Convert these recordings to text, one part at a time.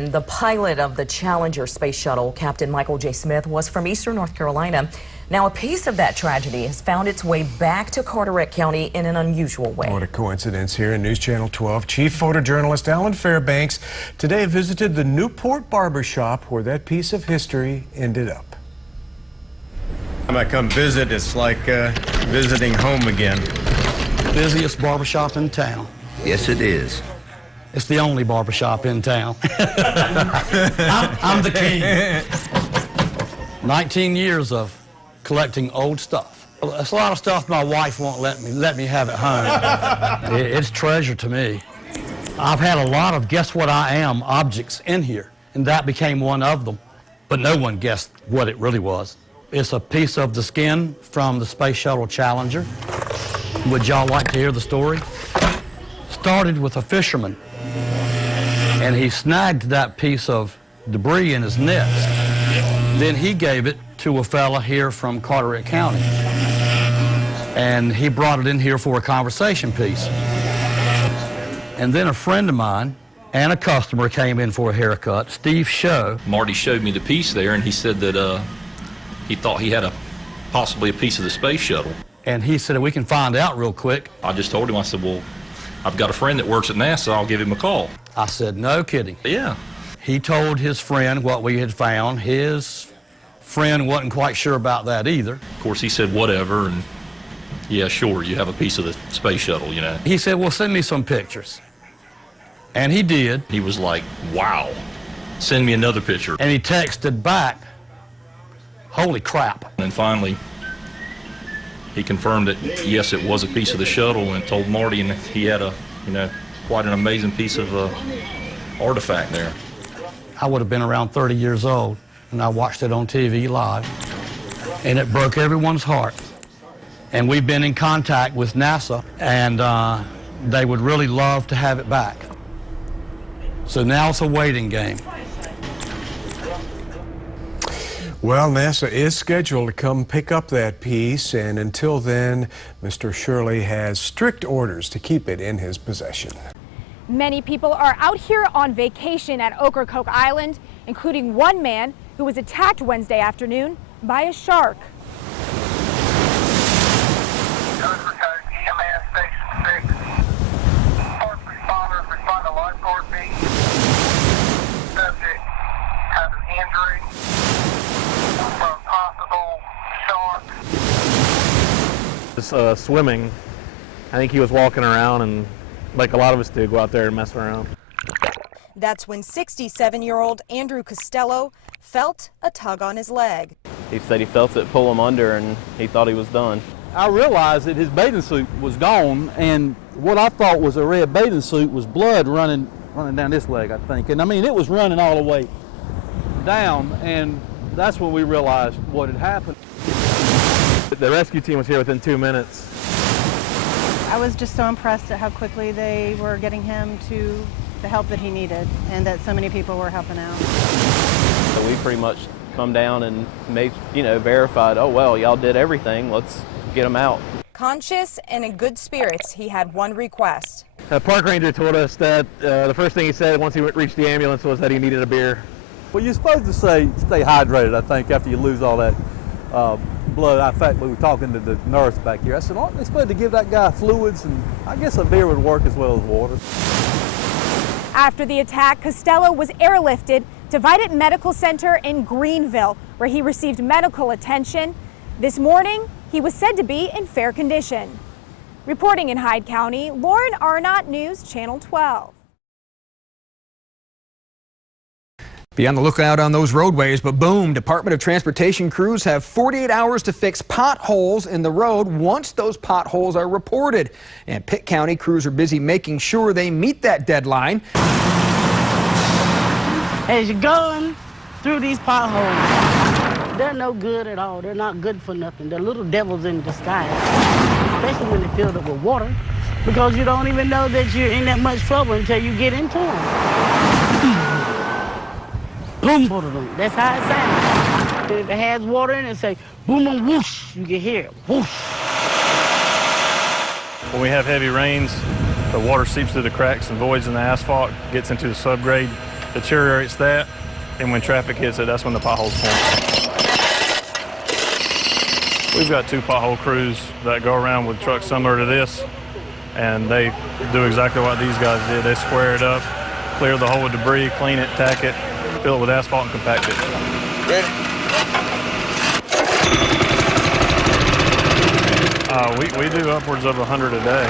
The pilot of the Challenger space shuttle, Captain Michael J. Smith, was from eastern North Carolina. Now, a piece of that tragedy has found its way back to Carteret County in an unusual way. What a coincidence. Here in News Channel 12, Chief Photojournalist Alan Fairbanks today visited the Newport barbershop where that piece of history ended up. When I come visit, it's like visiting home again. Busiest barbershop in town. Yes, it is. It's the only barbershop in town. I'm the king. 19 years of collecting old stuff. It's a lot of stuff my wife won't let me have at home. It's treasure to me. I've had a lot of guess what I am objects in here, and that became one of them. But no one guessed what it really was. It's a piece of the skin from the Space Shuttle Challenger. Would y'all like to hear the story? Started with a fisherman, and he snagged that piece of debris in his nets. Then he gave it to a fella here from Carteret County, and he brought it in here for a conversation piece. And then a friend of mine and a customer came in for a haircut, Steve Show. Marty showed me the piece there, and he said that he thought he had possibly a piece of the space shuttle. And he said, we can find out real quick. I just told him, I said, well, I've got a friend that works at NASA, I'll give him a call. I said, no kidding. Yeah. He told his friend what we had found. His friend wasn't quite sure about that either. Of course, he said, whatever, and yeah, sure, you have a piece of the space shuttle, you know. He said, well, send me some pictures. And he did. He was like, wow, send me another picture. And he texted back, holy crap. And finally, he confirmed that, yes, it was a piece of the shuttle, and told Marty, and he had quite an amazing piece of artifact there. I would have been around 30 years old, and I watched it on TV live, and it broke everyone's heart. And we've been in contact with NASA, and they would really love to have it back. So now it's a waiting game. Well, NASA is scheduled to come pick up that piece, and until then, Mr. Shirley has strict orders to keep it in his possession. Many people are out here on vacation at Ocracoke Island, including one man who was attacked Wednesday afternoon by a shark. Swimming. I think he was walking around, and like a lot of us do, go out there and mess around. That's when 67-year-old Andrew Costello felt a tug on his leg. He said he felt it pull him under, and he thought he was done. I realized that his bathing suit was gone, and what I thought was a red bathing suit was blood running down this leg, I think. And I mean, it was running all the way down, and that's when we realized what had happened. The rescue team was here within 2 minutes. I was just so impressed at how quickly they were getting him to the help that he needed, and that so many people were helping out. So we pretty much come down and made, verified, oh well, y'all did everything, let's get him out. Conscious and in good spirits, he had one request. A park ranger told us that the first thing he said once he reached the ambulance was that he needed a beer. Well, you're supposed to say stay hydrated, I think, after you lose all that blood. In fact, we were talking to the nurse back here. I said, aren't they supposed to give that guy fluids? And I guess a beer would work as well as water. After the attack, Costello was airlifted to Vidant Medical Center in Greenville, where he received medical attention. This morning, he was said to be in fair condition. Reporting in Hyde County, Lauren Arnott, News Channel 12. Be on the lookout on those roadways, but boom, Department of Transportation crews have 48 hours to fix potholes in the road once those potholes are reported. And Pitt County crews are busy making sure they meet that deadline. As you're going through these potholes, they're no good at all. They're not good for nothing. They're little devils in disguise, especially when they're filled up with water, because you don't even know that you're in that much trouble until you get into them. Boom, boom, boom. That's how it sounds. If it has water in it, say boom, boom, whoosh. You can hear it, whoosh. When we have heavy rains, the water seeps through the cracks and voids in the asphalt, gets into the subgrade, deteriorates that, and when traffic hits it, that's when the potholes form. We've got 2 pothole crews that go around with trucks similar to this, and they do exactly what these guys did. They square it up, clear the hole with debris, clean it, tack it, fill it with asphalt, and compact it. Ready? We do upwards of 100 a day.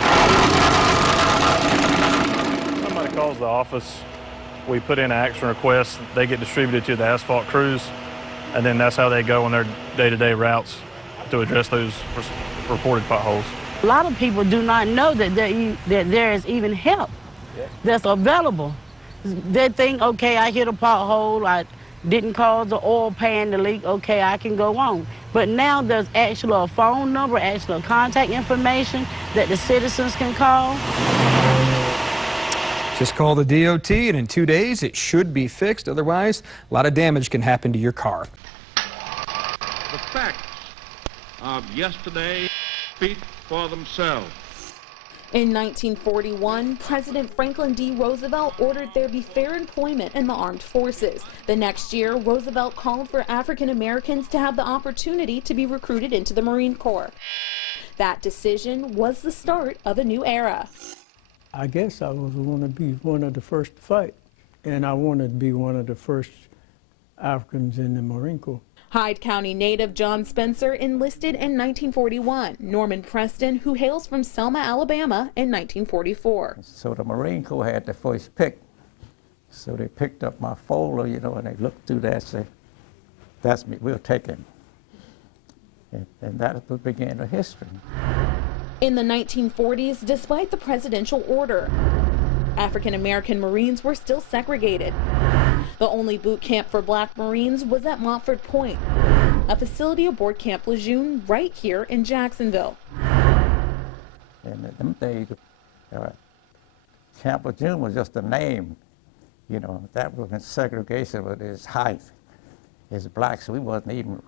Somebody calls the office, we put in an action request, they get distributed to the asphalt crews, and then that's how they go on their day-to-day routes to address those reported potholes. A lot of people do not know that there is even help that's available. They think, okay, I hit a pothole, I didn't cause the oil pan to leak, okay, I can go on. But now there's actually a phone number, actual contact information that the citizens can call. Just call the DOT, and in 2 days it should be fixed. Otherwise, a lot of damage can happen to your car. The facts of yesterday speak for themselves. In 1941, President Franklin D. Roosevelt ordered there be fair employment in the armed forces. The next year, Roosevelt called for African Americans to have the opportunity to be recruited into the Marine Corps. That decision was the start of a new era. I guess I was going to be one of the first to fight, and I wanted to be one of the first Africans in the Marine Corps. Hyde County native John Spencer enlisted in 1941. Norman Preston, who hails from Selma, Alabama, in 1944. So the Marine Corps had the first pick. So they picked up my folder, you know, and they looked through that and said, that's me, we'll take him. And that began the history. In the 1940s, despite the presidential order, African American Marines were still segregated. The only boot camp for black Marines was at Montford Point, a facility aboard Camp Lejeune right here in Jacksonville. And in them days, Camp Lejeune was just a name. You know, that was when segregation was his height. As blacks, we wasn't even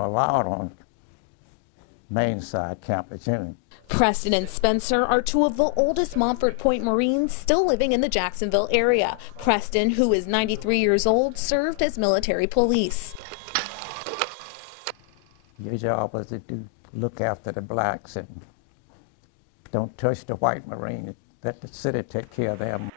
allowed on main side Camp Lejeune. Preston and Spencer are 2 of the oldest Montford Point Marines still living in the Jacksonville area. Preston, who is 93 years old, served as military police. Your job was to look after the blacks and don't touch the white Marine. Let the city take care of them.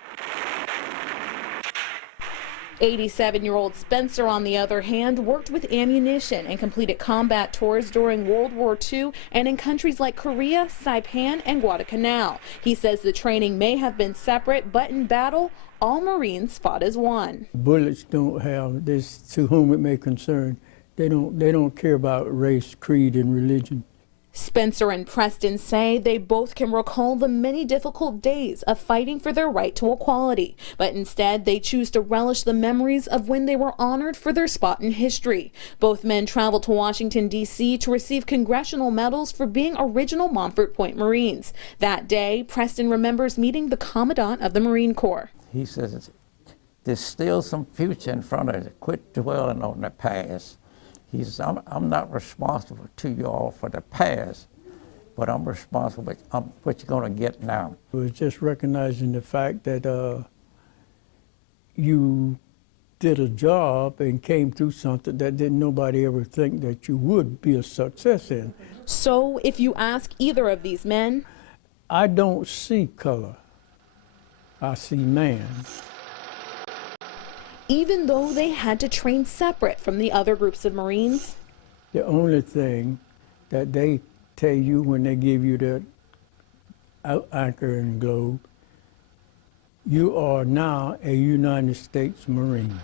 87-year-old Spencer, on the other hand, worked with ammunition and completed combat tours during World War II and in countries like Korea, Saipan, and Guadalcanal. He says the training may have been separate, but in battle, all Marines fought as one. Bullets don't have this, to whom it may concern. They don't care about race, creed, and religion. Spencer and Preston say they both can recall the many difficult days of fighting for their right to equality, but instead they choose to relish the memories of when they were honored for their spot in history. Both men traveled to Washington, D.C. to receive congressional medals for being original Montford Point Marines. That day, Preston remembers meeting the Commandant of the Marine Corps. He says, there's still some future in front of it. Quit dwelling on the past. He says, I'm not responsible to you all for the past, but I'm responsible for what you're going to get now. It was just recognizing the fact that you did a job and came through something that didn't nobody ever think that you would be a success in. So if you ask either of these men, I don't see color. I see man. Even though they had to train separate from the other groups of Marines, the only thing that they tell you when they give you that anchor and globe, you are now a United States Marine.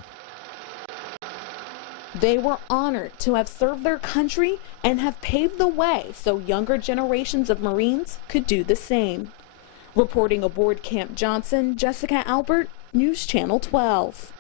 They were honored to have served their country and have paved the way so younger generations of Marines could do the same. Reporting aboard Camp Johnson, Jessica Albert, News Channel 12.